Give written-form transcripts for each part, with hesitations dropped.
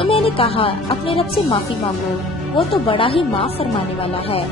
تو میں نے کہا اپنے رب سے معافی مانگو، وہ تو بڑا ہی معاف فرمانے والا ہے۔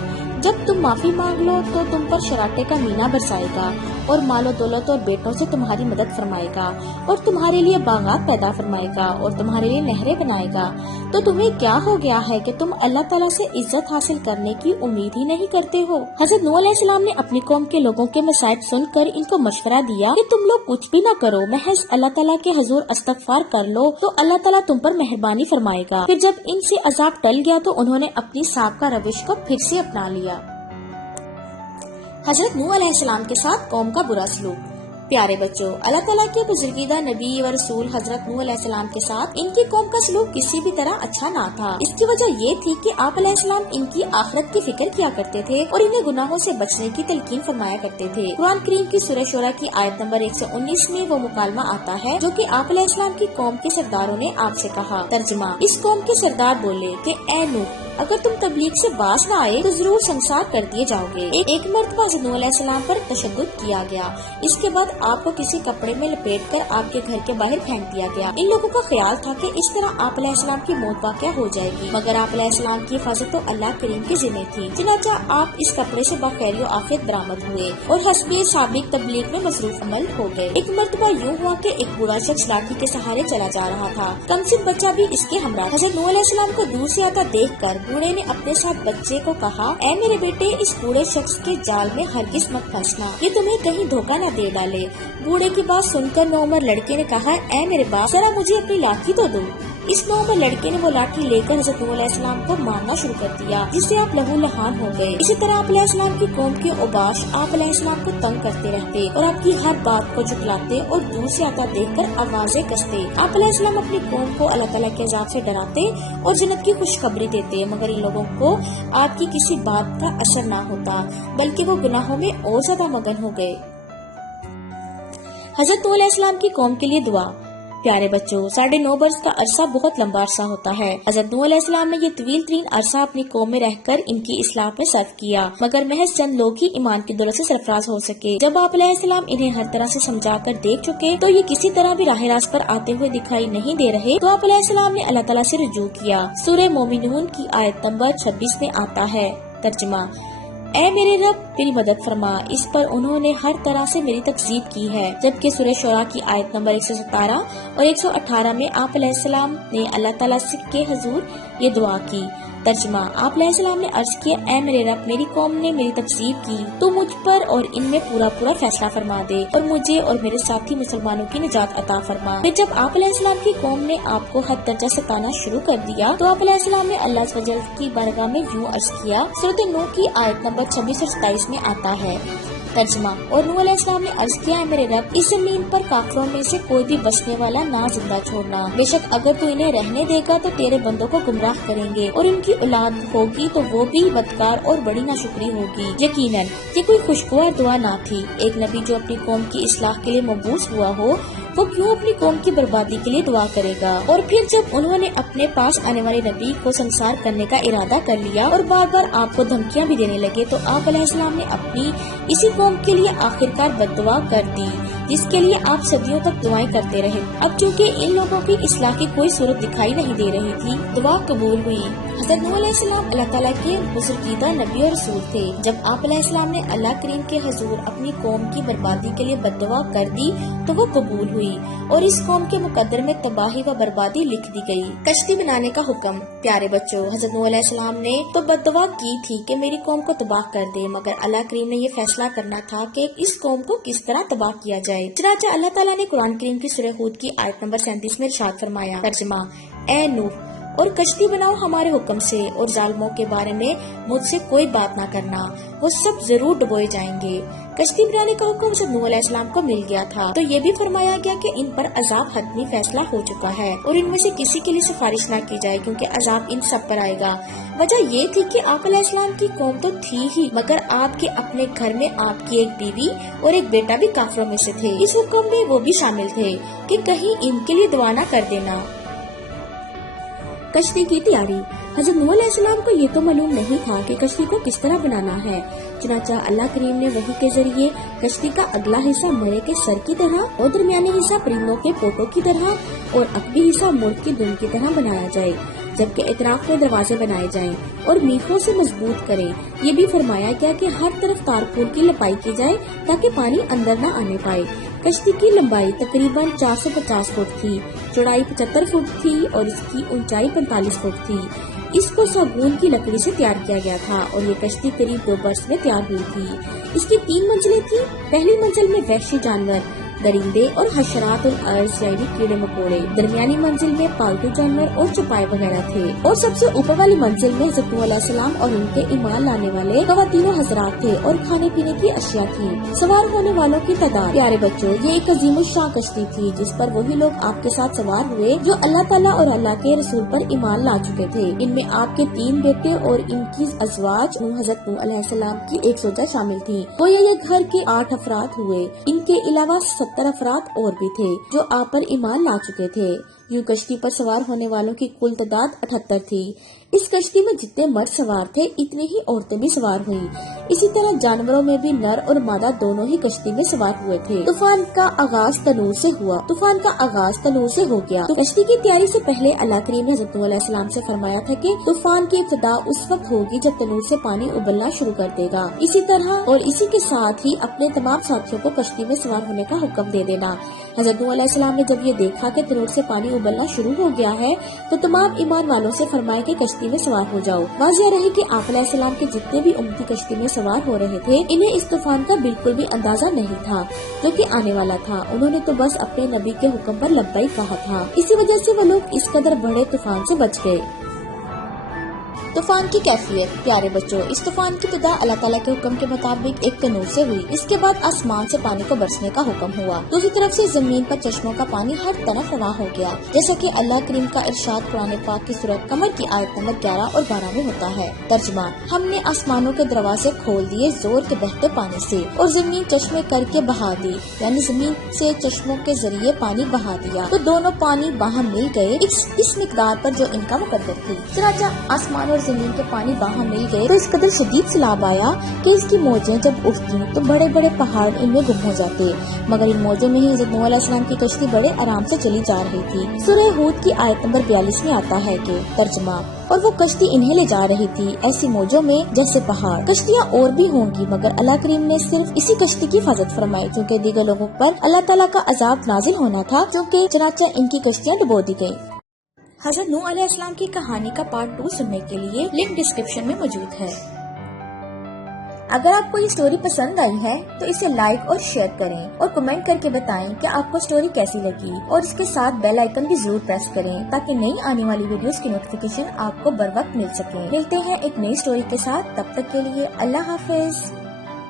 جب تم معافی مانگ لو تو تم پر شراٹے کا مینا برسائے گا اور مال و دولت اور بیٹوں سے تمہاری مدد فرمائے گا اور تمہارے لیے باغات پیدا فرمائے گا اور تمہارے لیے نہریں بنائے گا۔ تو تمہیں کیا ہو گیا ہے کہ تم اللہ تعالیٰ سے عزت حاصل کرنے کی امید ہی نہیں کرتے ہو؟ حضرت نوح علیہ السلام نے اپنی قوم کے لوگوں کے مصائب سن کر ان کو مشورہ دیا کہ تم لوگ کچھ بھی نہ کرو، محض اللہ تعالیٰ کے حضور استغفار کر لو تو اللہ تعالیٰ تم پر مہربانی فرمائے گا۔ پھر جب ان سے عذاب ٹل گیا تو انہوں نے اپنی سابقہ روش کو پھر سے اپنا لیا۔ حضرت نوح علیہ السلام کے ساتھ قوم کا برا سلوک۔ پیارے بچوں، اللہ تعالیٰ کے بزرگیدہ نبی و رسول حضرت نوح علیہ السلام کے ساتھ ان کی قوم کا سلوک کسی بھی طرح اچھا نہ تھا۔ اس کی وجہ یہ تھی کہ آپ علیہ السلام ان کی آخرت کی فکر کیا کرتے تھے اور انہیں گناہوں سے بچنے کی تلقین فرمایا کرتے تھے۔ قرآن کریم کی سورہ شورى کی آیت نمبر 119 میں وہ مکالمہ آتا ہے جو کہ آپ علیہ السلام کی قوم کے سرداروں نے آپ سے کہا۔ ترجمہ: اس قوم کے سردار بولے کہ اے نوح، اگر تم تبلیغ سے باز نہ آئے تو ضرور سنسار کر دیے جاؤ گے۔ ایک مرتبہ حضرت نوح علیہ السلام پر تشدد کیا گیا۔ اس کے بعد آپ کو کسی کپڑے میں لپیٹ کر آپ کے گھر کے باہر پھینک دیا گیا۔ ان لوگوں کا خیال تھا کہ اس طرح آپ علیہ السلام کی موت واقع ہو جائے گی، مگر آپ علیہ السلام کی حفاظت تو اللہ کریم کے ذمہ تھی۔ چنانچہ آپ اس کپڑے سے بخیر و عافیت برآمد ہوئے اور حسب سابق تبلیغ میں مصروف عمل ہو گئے۔ ایک مرتبہ یوں ہوا کہ ایک بوڑھا شخص لاٹھی کے سہارے چلا جا رہا تھا، کمسن بچہ بھی اس کے ہمراہ۔ حضرت نوح علیہ السلام کو دور سے آتا دیکھ کر بوڑھے نے اپنے ساتھ بچے کو کہا، اے میرے بیٹے، اس بوڑھے شخص کے جال میں ہرگز مت پھنسنا، یہ تمہیں کہیں دھوکہ نہ دے ڈالے۔ بوڑھے کی بات سن کر نوعمر لڑکے نے کہا، اے میرے باپ، ذرا مجھے اپنی لاٹھی تو دو۔ اس نوعمر لڑکے نے وہ لاٹھی لے کر حضرت نوح علیہ السلام کو مارنا شروع کر دیا، جس سے آپ لہو لہان ہو گئے۔ اسی طرح آپ علیہ السلام کی قوم کے اوباش آپ علیہ السلام کو تنگ کرتے رہتے اور آپ کی ہر بات کو جھٹلاتے اور دور سے آتا دیکھ کر آوازیں کستے۔ آپ علیہ السلام اپنی قوم کو اللہ تعالیٰ کے عذاب سے ڈراتے اور جنت کی خوشخبری دیتے، مگر ان لوگوں کو آپ کی کسی بات کا اثر نہ ہوتا، بلکہ وہ گناہوں میں اور زیادہ مگن ہو گئے۔ حضرت نوح علیہ السلام کی قوم کے لیے دعا۔ پیارے بچوں، 9.5 برس کا عرصہ بہت لمبا عرصہ ہوتا ہے۔ حضرت نوح علیہ السلام نے یہ طویل ترین عرصہ اپنی قوم میں رہ کر ان کی اصلاح میں صرف کیا، مگر محض چند لوگ ہی ایمان کی دولت سے سرفراز ہو سکے۔ جب آپ علیہ السلام انہیں ہر طرح سے سمجھا کر دیکھ چکے تو یہ کسی طرح بھی راہ راست پر آتے ہوئے دکھائی نہیں دے رہے تو آپ علیہ السلام نے اللہ تعالیٰ سے رجوع کیا۔ سورہ مومنون کی آیت نمبر 26 میں آتا ہے۔ ترجمہ: اے میرے رب، میری مدد فرما، اس پر انہوں نے ہر طرح سے میری تکذیب کی ہے۔ جبکہ سورہ شعراء کی آیت نمبر 117 اور 118 میں آپ علیہ السلام نے اللہ تعالیٰ سے کے حضور یہ دعا کی۔ ترجمہ: آپ علیہ السلام نے عرض کیا، اے میرے رب، میری قوم نے میری تکذیب کی، تو مجھ پر اور ان میں پورا فیصلہ فرما دے اور مجھے اور میرے ساتھی مسلمانوں کی نجات عطا فرما۔ پھر جب آپ علیہ السلام کی قوم نے آپ کو حد درجہ ستانا شروع کر دیا تو آپ علیہ السلام نے اللہ عز و جل کی بارگاہ میں یوں عرض کیا۔ سورۃ نوح کی آیت نمبر 26 اور 27 میں آتا ہے۔ ترجمہ: اور نوح علیہ السلام نے عرض کیا، میرے رب، اس زمین پر کافروں میں سے کوئی بھی بسنے والا نہ زندہ چھوڑنا، بے شک اگر تو انہیں رہنے دے گا تو تیرے بندوں کو گمراہ کریں گے اور ان کی اولاد ہوگی تو وہ بھی بدکار اور بڑی ناشکری ہوگی۔ یقیناً یہ کوئی خوشگوار دعا نہ تھی۔ ایک نبی جو اپنی قوم کی اصلاح کے لیے مبعوث ہوا ہو وہ کیوں اپنی قوم کی بربادی کے لیے دعا کرے گا؟ اور پھر جب انہوں نے اپنے پاس آنے والے نبی کو سنسار کرنے کا ارادہ کر لیا اور بار بار آپ کو دھمکیاں بھی دینے لگے تو آپ علیہ السلام نے اپنی اسی قوم کے لیے آخرکار بددعا کر دی، جس کے لیے آپ صدیوں تک دعائیں کرتے رہے۔ اب چونکہ ان لوگوں کی اصلاح کی کوئی صورت دکھائی نہیں دے رہی تھی، دعا قبول ہوئی۔ حضرت نوح علیہ السلام اللہ تعالیٰ کے بزرگیدہ نبی اور رسول تھے۔ جب آپ علیہ السلام نے اللہ کریم کے حضور اپنی قوم کی بربادی کے لیے بددعا کر دی تو وہ قبول ہوئی اور اس قوم کے مقدر میں تباہی و بربادی لکھ دی گئی۔ کشتی بنانے کا حکم۔ پیارے بچوں، حضرت نوح علیہ السلام نے تو بددعا کی تھی کہ میری قوم کو تباہ کر دے، مگر اللہ کریم نے یہ فیصلہ کرنا تھا کہ اس قوم کو کس طرح تباہ کیا جائے۔ چنانچہ اللہ تعالیٰ نے قرآن کریم کی سورہ ہود کی آیت نمبر 37 میں ارشاد فرمایا۔ ترجمہ: اے نوح، اور کشتی بناؤ ہمارے حکم سے اور ظالموں کے بارے میں مجھ سے کوئی بات نہ کرنا، وہ سب ضرور ڈبوئے جائیں گے۔ کشتی بنانے کا حکم جب نوح علیہ السلام کو مل گیا تھا تو یہ بھی فرمایا گیا کہ ان پر عذاب حتمی فیصلہ ہو چکا ہے اور ان میں سے کسی کے لیے سفارش نہ کی جائے کیونکہ عذاب ان سب پر آئے گا۔ وجہ یہ تھی کہ آپ علیہ السلام کی قوم تو تھی ہی، مگر آپ کے اپنے گھر میں آپ کی ایک بیوی اور ایک بیٹا بھی کافروں میں سے تھے۔ اس حکم میں وہ بھی شامل تھے کہ کہیں ان کے لیے دعا نہ کر دینا۔ کشتی کی تیاری۔ حضرت نوح علیہ السلام کو یہ تو معلوم نہیں تھا کہ کشتی کو کس طرح بنانا ہے، چنانچہ اللہ کریم نے وحی کے ذریعے کشتی کا اگلا حصہ مرے کے سر کی طرح اور درمیانی حصہ پرندوں کے پوٹوں کی طرح اور عقبی حصہ مرغ کی دم کی طرح بنایا جائے، جبکہ اطراف میں دروازے بنائے جائیں اور میخوں سے مضبوط کریں۔ یہ بھی فرمایا گیا کہ ہر طرف تارپول کی لپائی کی جائے تاکہ پانی اندر نہ آنے پائے۔ کشتی کی لمبائی تقریباً 450 فٹ تھی، چوڑائی 75 فٹ تھی اور اس کی اونچائی 45 فٹ تھی۔ اس کو ساگون کی لکڑی سے تیار کیا گیا تھا اور یہ کشتی قریب 2 برس میں تیار ہوئی تھی۔ اس کی 3 منزلیں تھیں۔ پہلی منزل میں وحشی جانور، درندے اور حشرات الارض یعنی کیڑے مکوڑے، درمیانی منزل میں پالتو جانور اور چوپائے وغیرہ تھے، اور سب سے اوپر والی منزل میں حضرت نوح علیہ السلام اور ان کے ایمان لانے والے خواتین و حضرات تھے اور کھانے پینے کی اشیاء تھی۔ سوار ہونے والوں کی تعداد، پیارے بچوں، یہ ایک عظیم الشان کشتی تھی جس پر وہی لوگ آپ کے ساتھ سوار ہوئے جو اللہ تعالیٰ اور اللہ کے رسول پر ایمان لا چکے تھے۔ ان میں آپ کے 3 بیٹے اور ان کی ازواج حضرت نوح علیہ السلام کی ایک زوجہ شامل تھی۔ گویا یہ گھر کے 8 افراد ہوئے۔ ان کے علاوہ 70 افراد اور بھی تھے جو آپ پر ایمان لا چکے تھے۔ یوں کشتی پر سوار ہونے والوں کی کل تعداد 78 تھی۔ اس کشتی میں جتنے مرد سوار تھے اتنی ہی عورتیں بھی سوار ہوئیں۔ اسی طرح جانوروں میں بھی نر اور مادہ دونوں ہی کشتی میں سوار ہوئے تھے۔ طوفان کا آغاز تنور سے ہو گیا۔ تو کشتی کی تیاری سے پہلے اللہ کریم نے حضرت نوح علیہ السلام سے فرمایا تھا کہ طوفان کی ابتدا اس وقت ہوگی جب تنور سے پانی ابلنا شروع کر دے گا۔ اسی طرح اور اسی کے ساتھ ہی اپنے تمام ساتھیوں کو کشتی میں سوار ہونے کا حکم دے دینا۔ حضرت نوح علیہ السلام نے جب یہ دیکھا کہ تنور سے پانی ابلنا شروع ہو گیا ہے تو تمام ایمان والوں سے فرمایا کہ کشتی میں سوار ہو جاؤ۔ واضح رہے کہ آپ علیہ السلام کے جتنے بھی امتی کشتی میں سوار ہو رہے تھے انہیں اس طوفان کا بالکل بھی اندازہ نہیں تھا جو کہ آنے والا تھا۔ انہوں نے تو بس اپنے نبی کے حکم پر لبیک کہا تھا، اسی وجہ سے وہ لوگ اس قدر بڑے طوفان سے بچ گئے۔ طوفان کی کیفیت، پیارے بچوں، اس طوفان کی ابتدا اللہ تعالیٰ کے حکم کے مطابق ایک تنور سے ہوئی۔ اس کے بعد آسمان سے پانی کو برسنے کا حکم ہوا، دوسری طرف سے زمین پر چشموں کا پانی ہر طرف رواں ہو گیا، جیسا کہ اللہ کریم کا ارشاد قرآن پاک کی سورۃ قمر کی آیت نمبر 11 اور 12 میں ہوتا ہے۔ ترجمہ: ہم نے آسمانوں کے دروازے کھول دیے زور کے بہتے پانی سے اور زمین چشمے کر کے بہا دی، یعنی زمین سے چشموں کے ذریعے پانی بہا دیا تو دونوں پانی باہم مل گئے اس مقدار پر جو ان کا مقدر تھی۔ چنانچہ آسمان اور زمین کے پانی باہم مل گئے تو اس قدر شدید سیلاب آیا کہ اس کی موجیں جب اٹھتی تو بڑے بڑے پہاڑ ان میں گم ہو جاتے، مگر ان موجوں میں ہی حضرت نوح علیہ السلام کی کشتی بڑے آرام سے چلی جا رہی تھی۔ سورہ ہود کی آیت نمبر 42 میں آتا ہے کہ ترجمہ: اور وہ کشتی انہیں لے جا رہی تھی ایسی موجوں میں جیسے پہاڑ۔ کشتیاں اور بھی ہوں گی مگر اللہ کریم نے صرف اسی کشتی کی حفاظت فرمائی کیونکہ دیگر لوگوں پر اللہ تعالیٰ کا عذاب نازل ہونا تھا، چنانچہ ان کی کشتیاں ڈبو دی گئیں۔ حضرت نوح علیہ السلام کی کہانی کا پارٹ 2 سننے کے لیے لنک ڈسکرپشن میں موجود ہے۔ اگر آپ کو یہ سٹوری پسند آئی ہے تو اسے لائک اور شیئر کریں اور کمنٹ کر کے بتائیں کہ آپ کو سٹوری کیسی لگی، اور اس کے ساتھ بیل آئیکن بھی ضرور پریس کریں تاکہ نئی آنے والی ویڈیوز کی نوٹیفیکیشن آپ کو بر وقت مل سکے۔ ملتے ہیں ایک نئی سٹوری کے ساتھ، تب تک کے لیے اللہ حافظ۔